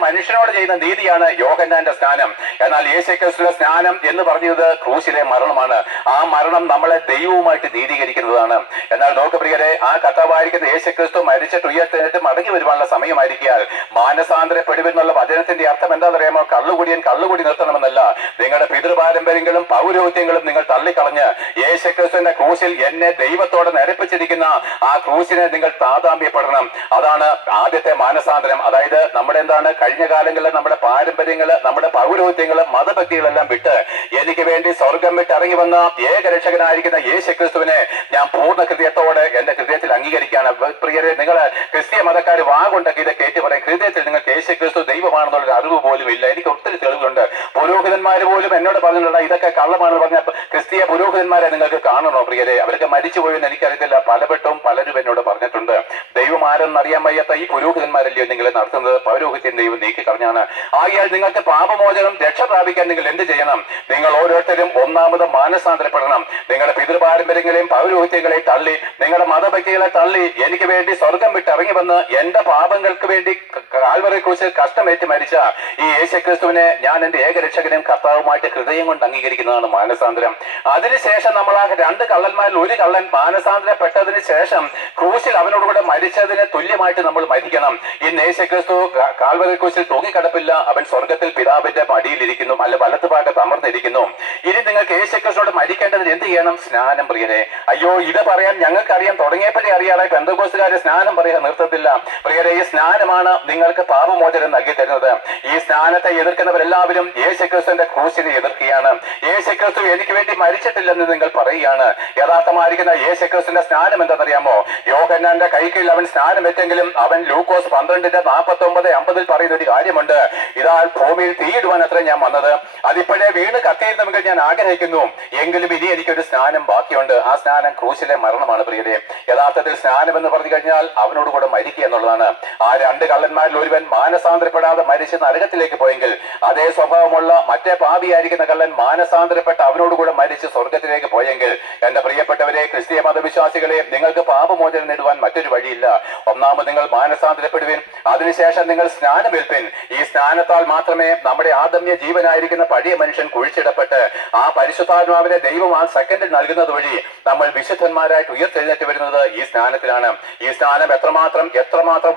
മനുഷ്യനോട് ചെയ്യുന്ന നീതിയാണ് യോഹന്നാന്റെ സ്നാനം. എന്നാൽ യേശുക്രിസ്തുവിന്റെ സ്നാനം എന്ന് പറഞ്ഞത് ക്രൂശിലെ മരണമാണ്. ആ മരണം നമ്മളെ ദൈവവുമായിട്ട് നീതീകരിക്കുന്നതാണ്. എന്നാൽ നോക്ക് പ്രിയരെ, ആ കർത്താവായിരിക്കുന്ന യേശുക്രിസ്തു മരിച്ചിട്ട് ഉയർത്തെഴുന്നേറ്റ് മടങ്ങി വരുവാനുള്ള സമയമായിരിക്കാൽ മാനസാന്തരപ്പെടുവിൻ, എന്നുള്ള വചനത്തിന്റെ അർത്ഥം എന്താണെന്നറിയാമോ? കള്ളുകുടിയൻ കള്ളുകുടി നിർത്തണമെന്നല്ല. നിങ്ങളുടെ പിതൃപാരമ്പര്യങ്ങളും പൗരോഹിത്യങ്ങളും നിങ്ങൾ തള്ളിക്കളഞ്ഞ് യേശുക്രിസ്തുവിന്റെ ക്രൂശിൽ എന്നെ ദൈവത്തോടെ നിരപ്പിച്ചിരിക്കുന്ന ആ ക്രൂശിനെ നിങ്ങൾ താതാമ്യപ്പെടണം. അതാണ് ആദ്യത്തെ മാനസാന്തരം. അതായത് നമ്മുടെ എന്താണ് കഴിഞ്ഞ കാലങ്ങളിലെ നമ്മുടെ പാരമ്പര്യങ്ങള്, നമ്മുടെ പൗരോഹിത്യങ്ങള്, മതഭക്തികളെല്ലാം വിട്ട് എനിക്ക് വേണ്ടി സ്വർഗം വിട്ട് ഇറങ്ങി വന്ന ഏകരക്ഷകനായിരിക്കുന്ന യേശുക്രിസ്തുവിനെ ഞാൻ പൂർണ്ണ ഹൃദയത്തോടെ എന്റെ ഹൃദയത്തിൽ അംഗീകരിക്കുകയാണ്. പ്രിയരെ, നിങ്ങൾ ക്രിസ്തീയ മതക്കാർ വാഗൊണ്ടൊക്കെ ഇത് കേട്ട് പറയും, ഹൃദയത്തിൽ നിങ്ങൾക്ക് യേശുക്രിസ്തു ദൈവമാണെന്നുള്ളൊരു അറിവ് പോലും ഇല്ല. എനിക്ക് ഒത്തിരി തെളിവുണ്ട്. പുരോഹിതന്മാര് പോലും എന്നോട് പറഞ്ഞിട്ടുണ്ട് ഇതൊക്കെ കള്ളമാണെന്ന് പറഞ്ഞ ക്രിസ്തീയ പുരോഹിതന്മാരെ നിങ്ങൾക്ക് കാണണോ പ്രിയരെ? അവരൊക്കെ മരിച്ചുപോയെന്ന് എനിക്കറിയത്തില്ല. പലവട്ടവും പലരും എന്നോട് പറഞ്ഞിട്ടുണ്ട്. ദൈവം ആരെന്ന് അറിയാൻ വയ്യാത്ത ഈ പുരോഹിതന്മാരല്ലയോ നിങ്ങളെ നടത്തുന്നത്? പൗരോഹിത്യം ദൈവം നീക്കി കളഞ്ഞാണ്. ആയാൽ നിങ്ങൾക്ക് പാപമോചനം രക്ഷ പ്രാപിക്കാൻ നിങ്ങൾ എന്ത് ചെയ്യണം? നിങ്ങൾ ഓരോരുത്തരും ഒന്നാമത് മാനസാന്തരപ്പെടണം. നിങ്ങളുടെ പിതൃപാരമ്പര്യങ്ങളെയും പൗരോഹിത്യങ്ങളെയും തള്ളി, നിങ്ങളുടെ മതഭക്തികളെ തള്ളി, എനിക്ക് വേണ്ടി സ്വർഗം വിട്ട് ഇറങ്ങി വന്ന് എന്റെ പാപങ്ങൾക്ക് വേണ്ടി കാൽവറി ക്രൂശിൽ കഷ്ടമേറ്റ് മരിച്ച ഈ യേശുക്രിസ്തുവിനെ ഞാൻ എന്റെ ഏകരക്ഷകനും കർത്താവുമായിട്ട് ഹൃദയം കൊണ്ട് അംഗീകരിക്കുന്നതാണ് മാനസാന്തരം. അതിനുശേഷം നമ്മൾ ആ രണ്ട് കള്ളന്മാരിൽ ഒരു കള്ളൻ മാനസാന്തരപ്പെട്ടതിന് ശേഷം ക്രൂശിൽ അവനോടുകൂടെ മരിച്ചതിന് തുല്യമായിട്ട് നമ്മൾ മരിക്കണം. ഇന്ന് യേശുക്രിസ്തു കാൽവറി ക്രൂശിൽ തൂങ്ങിക്കിടപ്പില്ല. അവൻ സ്വർഗത്തിൽ പിതാവിന്റെ മടിയിലിരിക്കുന്നു, അല്ല വലത്തുഭാഗത്ത് അമർന്നിരിക്കുന്നു. ഇനി നിങ്ങൾക്ക് യേശുക്രിസ്തുവോട് മരിക്കേണ്ടതിന് എന്ത് ചെയ്യണം? സ്നാനം. പ്രിയരെ, അയ്യോ ഇത് പറയാൻ ഞങ്ങൾക്കറിയാം, തുടങ്ങിയപ്പോഴേ അറിയാതെ പെന്തക്കോസ്തുകാര് സ്നാനം പറയാൻ നിർത്തത്തില്ല. പ്രിയരെ, ഈ സ്നാനമാണ് നിങ്ങൾക്ക് പാപമോചനം നൽകി തരുന്നത്. ഈ സ്നാനത്തെ എതിർക്കുന്നവരെല്ലാവരും യേശുക്രിസ്തുവിന്റെ ക്രൂശിനെ എതിർക്കുകയാണ്. യേശുക്രിസ്തു എനിക്ക് വേണ്ടി മരിച്ചിട്ടില്ലെന്ന് നിങ്ങൾ പറയുകയാണ്. യഥാർത്ഥമായിരിക്കുന്ന യേശുക്രിസ്തുവിന്റെ സ്നാനം എന്താണെന്നറിയാമോ? യോഹന്നാന്റെ കൈക്കീഴിൽ അവൻ സ്നാനം എത്തെങ്കിലും അവൻ ലൂക്കോസ് 12:49-50 പറയുന്ന ഒരു കാര്യമുണ്ട്. ഇതാ ഭൂമിയിൽ തീയിടുവാൻ അത്ര ഞാൻ വന്നത്, അതിപ്പോഴേ വീണ് കത്തിയിരുന്നെങ്കിൽ ഞാൻ ആഗ്രഹിക്കുന്നു, എങ്കിലും ഇനി എനിക്കൊരു സ്നാനം ബാക്കിയുണ്ട്. ആ സ്നാനം ക്രൂശിലെ മരണമാണ് പ്രിയരെ. യഥാർത്ഥത്തിൽ സ്നാനം എന്ന് പറഞ്ഞു കഴിഞ്ഞാൽ അവനോടുകൂടെ മരിക്കുക എന്നുള്ളതാണ്. ആ രണ്ട് കള്ളന്മാരിൽ ഒരുവൻ മാനസാന്തരപ്പെടാതെ മരിച്ച് നരകത്തിലേക്ക് പോയെങ്കിൽ അതേ സ്വഭാവമുള്ള മറ്റേ പാപിയായിരിക്കുന്ന കള്ളൻ മാനസാന്തരപ്പെട്ട് അവനോടുകൂടെ മരിച്ച് സ്വർഗത്തിലേക്ക് പോയെങ്കിൽ എന്റെ പ്രിയപ്പെട്ടവരെ, ക്രിസ്തീയ മതവിശ്വാസികളെ, നിങ്ങൾക്ക് പാപമോചനം നേടുവാൻ മറ്റൊരു വഴിയില്ല. ഒന്നാമത് നിങ്ങൾ മാനസാന്തരപ്പെടുവിൻ, അതിനുശേഷം നിങ്ങൾ സ്നാനമേൽപ്പിൻ. ഈ സ്നാനത്താൽ മാത്രമേ നമ്മുടെ ആദമ്യ ജീവനായിരിക്കുന്ന പഴയ മനുഷ്യൻ കുഴിച്ചിടപ്പെട്ട് ആ പരിശുദ്ധാത്മാവിനെ ദൈവം ആ സെക്കൻഡിൽ നൽകുന്നത് വഴി നമ്മൾ വിശുദ്ധന്മാരായിട്ട് ഉയർത്തെഴുന്നേറ്റ് വരുന്നത് ഈ സ്നാനത്തിലാണ്. ഈ സ്നാനം എത്രമാത്രം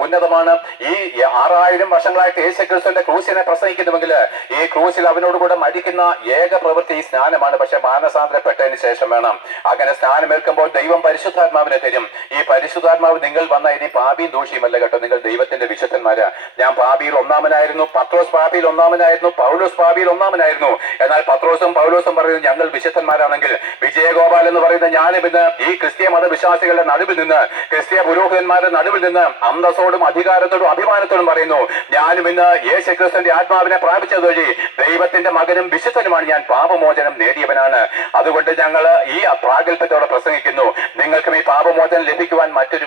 ഉന്നതമാണ്. ഈ 6000 വർഷങ്ങളായിട്ട് യേശുക്രിസ്തുവിന്റെ ക്രൂശിനെ പ്രസംഗിക്കുന്നുവെങ്കിൽ ഈ ക്രൂശിൽ അവനോടുകൂടെ മരിക്കുന്ന ഏക പ്രവൃത്തി ഈ സ്നാനമാണ്. പക്ഷെ മാനസാന്തരപ്പെട്ടതിന് ശേഷം വേണം. അങ്ങനെ സ്നാനമേൽക്കുമ്പോൾ ദൈവം പരിശുദ്ധാത്മാവിനെ തരും. ഈ പരിശുദ്ധാത്മാവ് നിങ്ങൾ വന്ന ഇനി പാപിയും ദോഷിയുമല്ല കേട്ടോ, നിങ്ങൾ ദൈവത്തിന്റെ വിശുദ്ധന്മാരാ. ഞാൻ പാപിയിൽ ഒന്നാമനായിരുന്നു, പത്രോസ് പാപിയിൽ ഒന്നാമനായിരുന്നു, പൗലോസ് പാപിയിൽ ഒന്നാമനായിരുന്നു. എന്നാൽ പത്രോസും പൗലോസും പറയുന്നത് ഞങ്ങൾ വിശുദ്ധന്മാരാണെങ്കിൽ, വിജയഗോപാൽ എന്ന് പറയുന്ന ഞാനും ഇന്ന് ഈ ക്രിസ്തീയ മതവിശ്വാസികളുടെ നടുവിൽ നിന്ന്, ക്രിസ്തീയ പുരോഹിതന്മാരുടെ നടുവിൽ നിന്ന് അന്തസ്സോടും അധികാരത്തോടും അഭിമാനത്തോടും പറയുന്നു, ഞാനും ഇന്ന് യേശുക്രിസ്തുവിന്റെ ആത്മാവിനെ പ്രാപിച്ചത് വഴി ദൈവത്തിന്റെ മകനും വിശുദ്ധനുമാണ്, ഞാൻ പാപമോചനം നേടിയവനാണ്. അതുകൊണ്ട് ഞങ്ങൾ ഈ പ്രാഗൽഭ്യത്തോടെ പ്രസംഗിക്കുന്നു, നിങ്ങൾക്കും ഈ പാപമോചനം ലഭിക്കുവാൻ മറ്റൊരു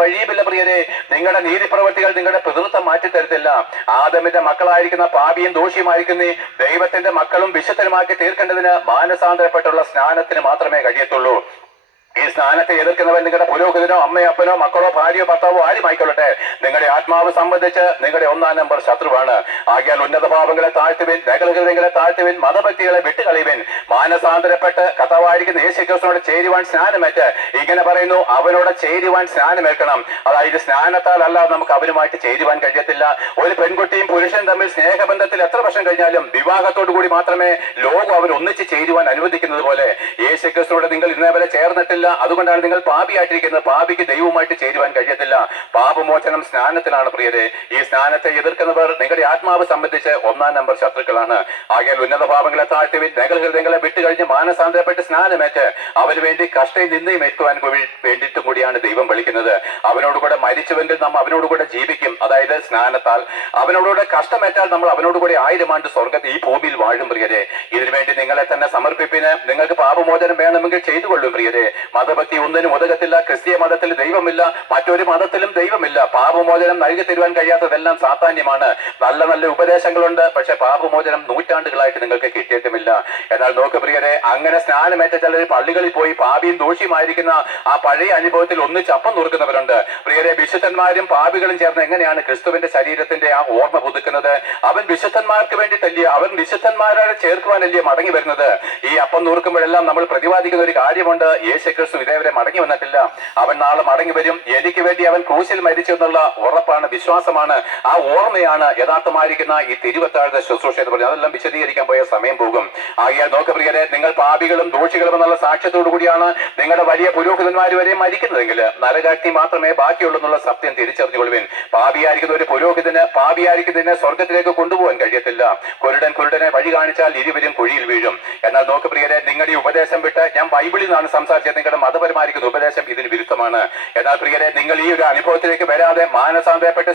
വഴിയുമില്ല പ്രിയരെ. നിങ്ങളുടെ നീതിപ്രവൃത്തികൾ നിങ്ങളുടെ പിതൃത്വം മാറ്റിത്തരത്തില്ല. ആദമിന്റെ മക്കളായിരിക്കുന്ന പാപിയും ദോഷിയുമായിരിക്കുന്ന ദൈവത്തിന്റെ മക്കളും വിശുദ്ധരുമാക്കി തീർക്കേണ്ടതിന് മാനസാന്തരപ്പെട്ടുള്ള സ്നാനത്തിന് മാത്രമേ കഴിയത്തുള്ളൂ. ഈ സ്നാനത്തെ എതിർക്കുന്നവൻ നിങ്ങളുടെ പുരോഹിതനോ അമ്മയോ അപ്പനോ മക്കളോ ഭാര്യയോ ഭർത്താവോ ആരുമായിക്കൊള്ളട്ടെ, നിങ്ങളുടെ ആത്മാവ് സംബന്ധിച്ച് നിങ്ങളുടെ 1-ാം നമ്പർ ശത്രുവാണ്. ആകിയാൽ ഉന്നത ഭാവങ്ങളെ താഴ്ത്തുവിൻ, നഗരഹൃദയങ്ങളെ താഴ്ത്തുവിൻ, മതഭക്തികളെ വിട്ടുകളയുവിൻ, മാനസാന്തരപ്പെട്ട് കർത്താവായിരിക്കുന്ന യേശുക്രിസ്തുവിനോട് ചേരുവാൻ സ്നാനമേറ്റ്. ഇങ്ങനെ പറയുന്നു, അവനോട് ചേരുവാൻ സ്നാനമേൽക്കണം. അതായത് സ്നാനത്താൽ അല്ലാതെ നമുക്ക് അവനുമായിട്ട് ചേരുവാൻ കഴിയത്തില്ല. ഒരു പെൺകുട്ടിയും പുരുഷനും തമ്മിൽ സ്നേഹബന്ധത്തിൽ എത്ര വർഷം കഴിഞ്ഞാലും വിവാഹത്തോടു കൂടി മാത്രമേ ലോകം അവർ ഒന്നിച്ച് ചേരുവാൻ അനുവദിക്കുന്നത് പോലെ യേശുക്രിസ്തുവോട് നിങ്ങൾ ഇന്നേവരെ ചേർന്നിട്ടില്ല. അതുകൊണ്ടാണ് നിങ്ങൾ പാപിയായിട്ടിരിക്കുന്നത്. പാപിക്ക് ദൈവവുമായിട്ട് ചേരുവാൻ കഴിയത്തില്ല. പാപമോചനം സ്നാനത്തിലാണ് പ്രിയരെ. ഈ സ്നാനത്തെ എതിർക്കുന്നവർ നിങ്ങളുടെ ആത്മാവ് സംബന്ധിച്ച് 1-ാം നമ്പർ ശത്രുക്കളാണ്. ആകയാൽ ഉന്നത പാപങ്ങളെ താഴ്ത്തിവിൻ, നഗരഹൃദയങ്ങളെ വിട്ടുകഴിഞ്ഞ് മാനസാന്തരപ്പെട്ട് സ്നാനമേറ്റ് അവന് വേണ്ടി കഷ്ടയും നിന്നയും ഏൽക്കുവാൻ വേണ്ടിയിട്ടും കൂടിയാണ് ദൈവം വിളിക്കുന്നത്. അവനോടുകൂടെ മരിച്ചുവെങ്കിൽ നാം അവനോടുകൂടെ ജീവിക്കും. അതായത് സ്നാനത്താൽ അവനോടുകൂടെ കഷ്ടമേറ്റാൽ നമ്മൾ അവനോടുകൂടെ 1000 ആണ്ട് സ്വർഗത്തിൽ ഈ ഭൂമിയിൽ വാഴും പ്രിയരെ. ഇതിനുവേണ്ടി നിങ്ങളെ തന്നെ സമർപ്പിപ്പിന്. നിങ്ങൾക്ക് പാപമോചനം വേണമെങ്കിൽ ചെയ്തുകൊള്ളും പ്രിയരെ. മതഭക്തി ഒന്നിനും ഉതകത്തില്ല. ക്രിസ്തീയ മതത്തിൽ ദൈവമില്ല, മറ്റൊരു മതത്തിലും ദൈവമില്ല. പാപമോചനം നൽകി തരുവാൻ കഴിയാത്തതെല്ലാം സാത്താന്യമാണ്. നല്ല നല്ല ഉപദേശങ്ങളുണ്ട്, പക്ഷെ പാപമോചനം നൂറ്റാണ്ടുകളായിട്ട് നിങ്ങൾക്ക് കിട്ടിയിട്ടുമില്ല. എന്നാൽ നോക്ക് പ്രിയരെ, അങ്ങനെ സ്നാനമേറ്റ ചിലർ പള്ളികളിൽ പോയി പാപിയും ദോഷിയുമായിരിക്കുന്ന ആ പഴയ അനുഭവത്തിൽ ഒന്നിച്ച് അപ്പം നുറുക്കുന്നവരുണ്ട്. പ്രിയരെ, വിശുദ്ധന്മാരും പാപികളും ചേർന്ന് എങ്ങനെയാണ് ക്രിസ്തുവിന്റെ ശരീരത്തിന്റെ ആ ഓർമ്മ പുതുക്കുന്നത്? അവൻ വിശുദ്ധന്മാർക്ക് വേണ്ടിയിട്ടല്ലേ, അവൻ വിശുദ്ധന്മാരെ ചേർക്കുവാനല്ലേ മടങ്ങി വരുന്നത്. ഈ അപ്പം നുറുക്കുമ്പോഴെല്ലാം നമ്മൾ പ്രതിപാദിക്കുന്ന ഒരു കാര്യമുണ്ട്. യേശു യേശുക്രിസ്തു ഇതേവരെ മടങ്ങി വന്നിട്ടില്ല. അവൻ നാളെ മടങ്ങി വരും. എനിക്ക് വേണ്ടി അവൻ ക്രൂശിൽ മരിച്ചു എന്നുള്ള ഉറപ്പാണ്, വിശ്വാസമാണ്. ആ ഓർമ്മയാണ് യഥാർത്ഥമായിരിക്കുന്ന ഈ തിരുവത്താഴത്തെ ശുശ്രൂഷ എന്ന് പറഞ്ഞത്. അതെല്ലാം വിശദീകരിക്കാൻ പോയ സമയം പോകും. ആകിയാൽ നോക്ക് പ്രിയരെ, നിങ്ങൾ പാപികളും ദോഷികളും എന്നുള്ള സാക്ഷ്യത്തോടു കൂടിയാണ് നിങ്ങളുടെ വലിയ പുരോഹിതന്മാർ വരെ മരിക്കുന്നതെങ്കിൽ നരകാഗ്നി മാത്രമേ ബാക്കിയുള്ളൂ എന്നുള്ള സത്യം തിരിച്ചറിഞ്ഞുകൊള്ളുവിൻ. പാപിയായിരിക്കുന്ന ഒരു പുരോഹിതന് പാപിയായിരിക്കുന്നതിനെ സ്വർഗത്തിലേക്ക് കൊണ്ടുപോകാൻ കഴിയത്തില്ല. കുരുടനെ വഴി കാണിച്ചാൽ ഇരുവരും കുഴിയിൽ വീഴും. എന്നാൽ നോക്ക് പ്രിയരെ, നിങ്ങളുടെ ഈ ഉപദേശം വിട്ട്, ഞാൻ ബൈബിളിൽ നിന്നാണ് സംസാരിച്ചത്, നിങ്ങളുടെ മതപരമായിരിക്കുന്ന ഉപദേശം ഇതിന് വിരുദ്ധമാണ്. എന്നാൽ പ്രിയരെ, നിങ്ങൾ ഈ ഒരു അനുഭവത്തിലേക്ക് വരാതെ മാനസാന്തരപ്പെട്ട്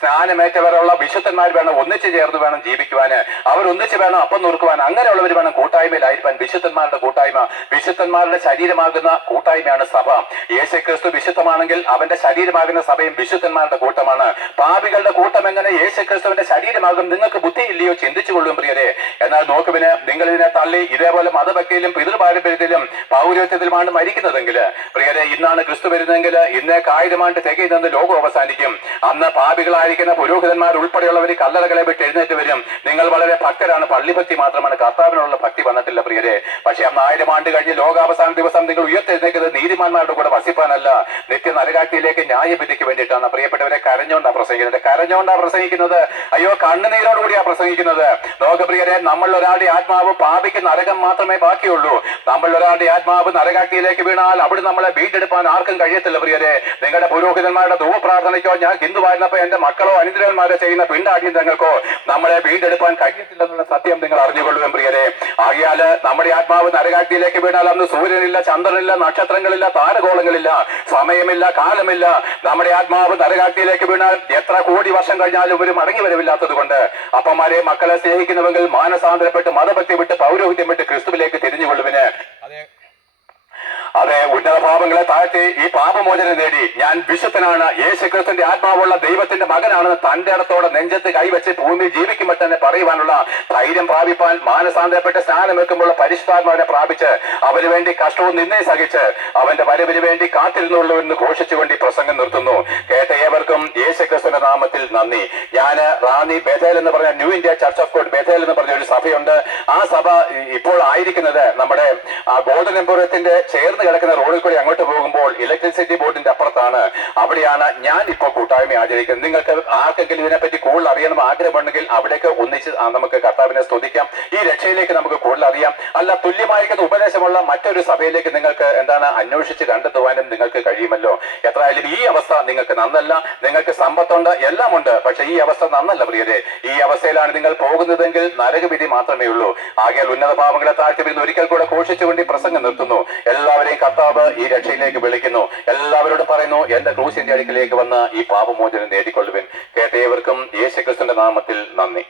സ്നാനമേറ്റവരുള്ള വിശുദ്ധന്മാർ വേണം ഒന്നിച്ചു ചേർന്ന് വേണം ജീവിക്കുവാന്. അവർ ഒന്നിച്ച് വേണം അപ്പം നുറുക്കുവാൻ. അങ്ങനെയുള്ളവർ വേണം കൂട്ടായ്മയിലായിരിക്കാൻ. വിശുദ്ധന്മാരുടെ കൂട്ടായ്മ, വിശുദ്ധന്മാരുടെ ശരീരമാകുന്ന കൂട്ടായ്മയാണ് സഭ. യേശുക്രിസ്തു വിശുദ്ധമാണെങ്കിൽ അവന്റെ ശരീരമാകുന്ന സഭയും വിശുദ്ധന്മാരുടെ കൂട്ടമാണ്. പാപികളുടെ കൂട്ടം എങ്ങനെ യേശുക്രിസ്തുവിന്റെ ശരീരമാകും? നിങ്ങൾക്ക് ബുദ്ധിയില്ലയോ? ചിന്തിച്ചുകൊള്ളും പ്രിയരെ. എന്നാൽ നോക്കുവിന്, നിങ്ങൾ ഇതിനെ തള്ളി ഇതേപോലെ മതഭക്തിയിലും പിതൃപാരമ്പര്യത്തിലും പൗരോഹിത്യത്തിലുമാണ് മരിക്കുന്നതെങ്കിൽ പ്രിയരെ, ഇന്നാണ് ക്രിസ്തു വരുന്നതെങ്കിൽ ഇന്നേക്ക് 1000 ആണ്ട് തികയുന്നത് ലോകം അവസാനിക്കും. അന്ന് പാപികളായിരിക്കുന്ന പുരോഹിതന്മാർ ഉൾപ്പെടെയുള്ളവർ കല്ലറകളെ വിട്ട് എഴുന്നേറ്റ് വരും. നിങ്ങൾ വളരെ ഭക്തരാണ്, പള്ളിഭക്തി മാത്രമാണ്, കർത്താവിനുള്ള ഭക്തി വന്നിട്ടില്ല പ്രിയരെ. പക്ഷെ അന്ന് 1000 ആണ്ട് കഴിഞ്ഞ് ലോകാവസാന ദിവസം നിങ്ങൾ ഉയർത്തെഴുന്നേക്കുന്നത് നീതിമാന്മാരുടെ കൂടെ വസിപ്പാനല്ല, നിത്യ നരകാഗ്നിയിലേക്ക് ന്യായവിധിക്ക് വേണ്ടിയിട്ടാണ്. പ്രിയപ്പെട്ടവരെ, കരഞ്ഞോണ്ടാ പ്രസംഗിക്കുന്നത്. അയ്യോ, കണ്ണുനീരോടുകൂടിയാ പ്രസംഗിക്കുന്നത്. നോക്ക് പ്രിയരെ, നമ്മൾ ഒരാളുടെ ആത്മാവ് പാപിക്ക് നരകം മാത്രമേ ബാക്കിയുള്ളൂ. നമ്മൾ ഒരാളുടെ ആത്മാവ് നരകാഗ്നിയിലേക്ക് വീണാൽ അവിടെ നമ്മളെ വീണ്ടെടുപ്പാൻ ആർക്കും കഴിയത്തില്ല പ്രിയരെ. നിങ്ങളുടെ പുരോഹിതന്മാരുടെ ധൂപ്രാർത്ഥനയ്ക്കോ, ഞാൻ ഹിന്ദുവായിരുന്നപ്പോ എന്റെ മക്കളോ അനുഗ്രഹന്മാരെ ചെയ്യുന്ന പിണ്ടാടിയങ്ങൾക്കോ നമ്മളെ വീണ്ടെടുപ്പാൻ കഴിയത്തില്ലെന്നുള്ള സത്യം നിങ്ങൾ അറിഞ്ഞുകൊള്ളുവേൻ പ്രിയരെ. ആകിയാൽ നമ്മുടെ ആത്മാവ് നരകാഗ്നിയിലേക്ക് വീണാൽ അന്ന് സൂര്യനില്ല, ചന്ദ്രനില്ല, നക്ഷത്രങ്ങളില്ല, താരഗോളങ്ങളില്ല, സമയമില്ല, കാലമില്ല. നമ്മുടെ ആത്മാവ് നരകാഗ്നിയിലേക്ക് വീണാൽ എത്ര കോടി വർഷം കഴിഞ്ഞാലും ഒരു മടങ്ങി വരവില്ലാത്തത് കൊണ്ട് അപ്പന്മാരെ മക്കളെ സ്നേഹിക്കുന്നുവെങ്കിൽ മാനസാന്തരപ്പെട്ട് മതഭക്തി വിട്ട് പൗരോഹിത്യം വിട്ട് ക്രിസ്തുവിലേക്ക് തിരിഞ്ഞുകൊള്ളുവിന്. അതെ, ഉന്നത പാപങ്ങളെ താഴ്ത്തി ഈ പാപമോചനം നേടി ഞാൻ വിശുദ്ധനാണ്, യേശുക്രിസ്തുവിന്റെ ആത്മാവുള്ള ദൈവത്തിന്റെ മകനാണെന്ന് തന്റെ ഇടത്തോടെ നെഞ്ചത്ത് കൈവച്ച് ഭൂമിയിൽ ജീവിക്കുമ്പോൾ തന്നെ പറയുവാനുള്ള ധൈര്യം പ്രാപിപ്പാൻ മാനസാന്തരപ്പെട്ട് സ്നാനം വെക്കുമ്പോൾ പരിശുദ്ധാത്മാവിനെ പ്രാപിച്ച് അവന് വേണ്ടി കഷ്ടവും നിന്നെ സഹിച്ച് അവന്റെ വരവിന് വേണ്ടി കാത്തിരുന്നുള്ളൂ എന്ന് ഘോഷിച്ചുകൊണ്ട് ഈ പ്രസംഗം നിർത്തുന്നു. കേട്ട ഏവർക്കും യേശുക്രിസ്തുവിന്റെ നാമത്തിൽ നന്ദി. ഞാൻ റാന്നി ബേഥേൽ എന്ന് പറഞ്ഞ new India church of God Bethel എന്ന് പറഞ്ഞ ഒരു സഭയുണ്ട്. ആ സഭ ഇപ്പോൾ ആയിരിക്കുന്നത് നമ്മുടെ ഗോൾഡൻ എംപോറിയത്തിന്റെ ചേർന്ന് കിടക്കുന്ന റോഡിൽ കൂടി അങ്ങോട്ട് പോകുമ്പോൾ ഇലക്ട്രിസിറ്റി ബോർഡിന്റെ അപ്പുറത്താണ്. അവിടെയാണ് ഞാൻ ഇപ്പോൾ കൂട്ടായ്മ ആചരിക്കുന്നത്. നിങ്ങൾക്ക് ആർക്കെങ്കിലും ഇതിനെപ്പറ്റി കൂടുതൽ അറിയണം ആഗ്രഹമുണ്ടെങ്കിൽ അവിടേക്ക് ഒന്നിച്ച് നമുക്ക് കർത്താവിനെ സ്തുതിക്കാം. ഈ രക്ഷയിലേക്ക് നമുക്ക് കൂടുതൽ അറിയാം. അല്ല, തുല്യമായിരിക്കുന്ന ഉപദേശമുള്ള മറ്റൊരു സഭയിലേക്ക് നിങ്ങൾക്ക് അന്വേഷിച്ച് കണ്ടെത്തുവാനും നിങ്ങൾക്ക് കഴിയുമല്ലോ. എത്രയായാലും ഈ അവസ്ഥ നിങ്ങൾക്ക് നന്നല്ല. നിങ്ങൾക്ക് സമ്പത്തുണ്ട്, എല്ലാം ഉണ്ട്, പക്ഷെ ഈ അവസ്ഥ നന്നല്ല പ്രിയരെ. ഈ അവസ്ഥയിലാണ് നിങ്ങൾ പോകുന്നതെങ്കിൽ നരകവിധി മാത്രമേ ഉള്ളൂ. ആകയാൽ ഉന്നത പാപങ്ങളെ താഴ്ത്തി വരുന്ന ഒരിക്കൽ കൂടെ ഘോഷിച്ചുകൊണ്ട് പ്രസംഗം നിർത്തുന്നു. എല്ലാവരെയും കർത്താവ് ഈ രക്ഷയിലേക്ക് വിളിക്കുന്നു. എല്ലാവരോടും പറയുന്നു, എന്റെ ക്രൂശിന്റെ അടുക്കിലേക്ക് വന്ന് ഈ പാപമോചനം നേടിക്കൊള്ളുവിൻ. കേട്ട ഏവർക്കും യേശുക്രിസ്തുവിന്റെ നാമത്തിൽ നന്ദി.